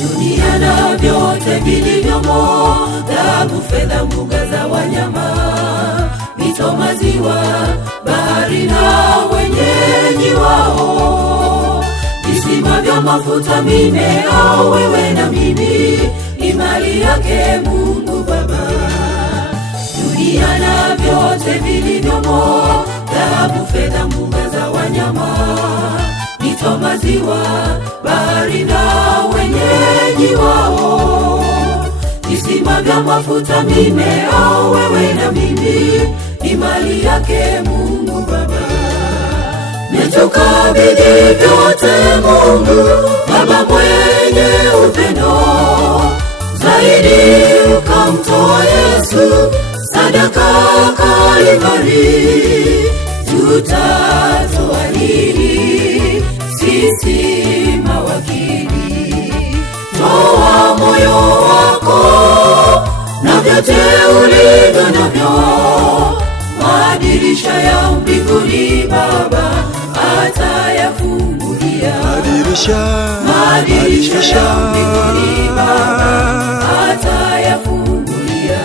Dunia na vyote vilivyomo, dhahabu, fedha, mbuga za wanyama, mito, maziwa, bahari na wenyeji wao, visima vya mafuta, mimea, wewe na mimi, ni mali yake Mungu Baba. Dunia na vyote vilivyomo, dhahabu, fedha, mbuga za wanyama, mito, maziwa, bahari na wenyeji wao, visima vya mafuta, mimea, wewe na mimi, ni mali yake Mungu Baba. Natukabidhi vyote Mungu Baba mwenye upendo zaidi, ukamtoa Yesu sadaka Kalvari. Tutatoa nini sisi mawakili? Toa moyo wako na vyote ulivyo navyo, madirisha ya mbinguni Baba atayafungulia. Madirisha ya mbinguni Baba atayafungulia.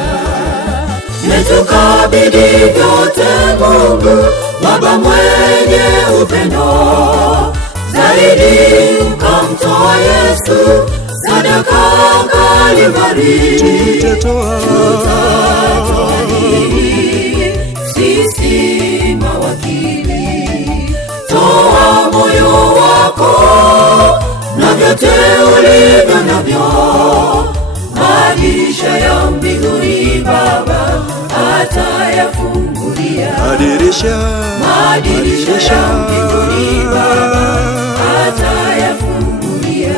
Natukabidhi vyote Mungu Baba mwenye upendo zaidi, ukamtoa Yesu sadaka Kalvari. Tutatoa nini sisi mawakili? Toa moyo wako na vyote ulivyo navyo, madirisha ya mbinguni Baba atayafungulia. Madirisha ya mbinguni Baba atayafungulia.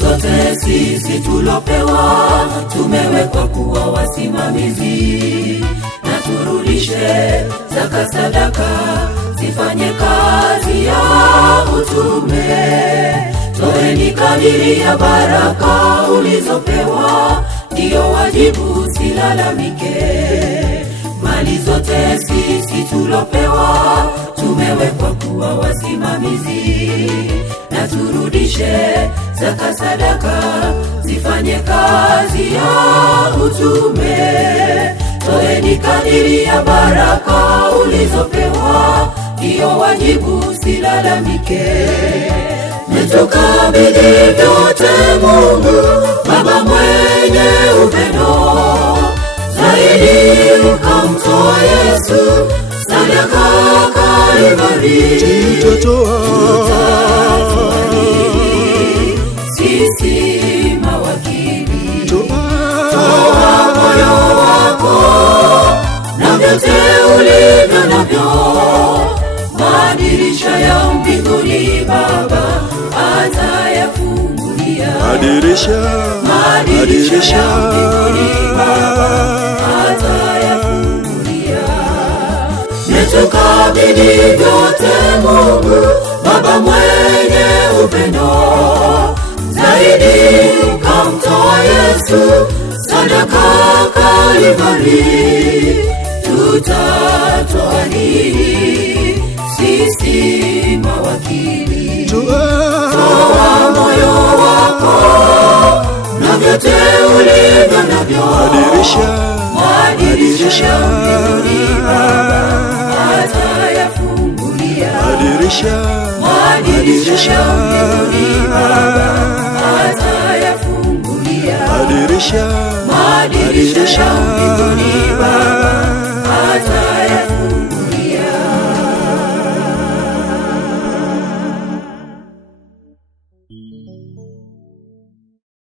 Zote sisi tulopewa, tumewekwa kuwa wasimamizi, na turudishe zaka, sadaka, zifanye kazi ya utume. Toeni kadiri ya baraka ulizopewa, ndiyo wajibu, silalamike. Mali zote sisi tulopewa, tumewekwa kuwa wasimamizi, na turudishe zaka, sadaka, zifanye kazi ya utume. Toeni kadiri ya baraka ulizopewa, ndiyo wajibu, silalamike. Natukabidhi vyote Mungu Baba mwenye upendo zaidi, ukamtoa Yesu sadaka Kalvari. Tutatoa nini sisi mawakili? Toa moyo wako na vyote ulivyo navyo, madirisha ya mbinguni Baba atayafungulia. Madirisha ya mbinguni Baba atayafungulia. Natukabidhi vyote Mungu Baba mwenye upendo zaidi, ukamtoa Yesu sadaka Kalvari. Tutatoa nini sisi mawakili? Toa moyo wako na vyote ulivyo navyo, madirisha ya mbinguni Baba atayafungulia. Madirisha ya mbinguni Baba madirisha ya mbinguni Baba,